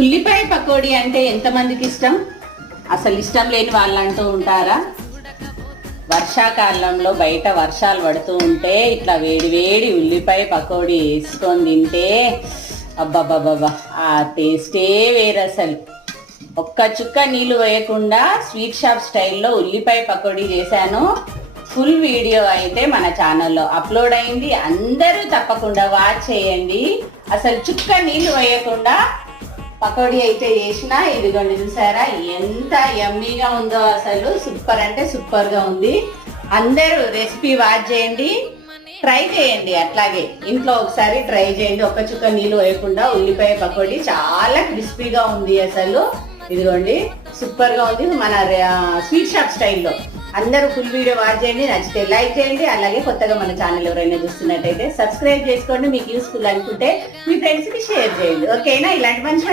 ఉల్లిపాయ పకోడీ అంటే ఎంతమందికి ఇష్టం? అసలు ఇష్టం లేని వాళ్ళంటూ ఉంటారా? వర్షాకాలంలో బయట వర్షాలు పడుతూ ఉంటే ఇట్లా వేడి వేడి ఉల్లిపాయ పకోడీ వేసుకొని తింటే అబ్బబ్బబ్బబ్బా ఆ టేస్టే వేరు అసలు. ఒక్క చుక్క నీళ్లు వేయకుండా స్వీట్ షాప్ స్టైల్లో ఉల్లిపాయ పకోడీ చేశాను. ఫుల్ వీడియో అయితే మన ఛానల్లో అప్లోడ్ అయింది, అందరూ తప్పకుండా వాచ్ చేయండి. అసలు చుక్క నీళ్లు వేయకుండా పకోడీ అయితే చేసిన, ఇదిగోండి చూసారా ఎంత యమ్మీగా ఉందో, అసలు సూపర్ అంటే సూపర్ గా ఉంది. అందరూ రెసిపీ వాచ్ చేయండి, ట్రై చేయండి, అట్లాగే ఇంట్లో ఒకసారి ట్రై చేయండి. ఒక్క చుక్క నీళ్ళు వేయకుండా ఉల్లిపాయ పకోడీ చాలా క్రిస్పీగా ఉంది అసలు. ఇదిగోండి సూపర్ గా ఉంది, మన స్వీట్ షాప్ స్టైల్లో. అందరూ ఫుల్ వీడియో వాచ్ చేయండి, నచ్చితే లైక్ చేయండి. అలాగే కొత్తగా మన ఛానల్ ఎవరైనా చూస్తున్నట్టయితే సబ్స్క్రైబ్ చేసుకోండి. మీకు యూస్ఫుల్ అనుకుంటే మీ ఫ్రెండ్స్ కి షేర్ చేయండి. ఓకేనా? ఇలాంటి మంచి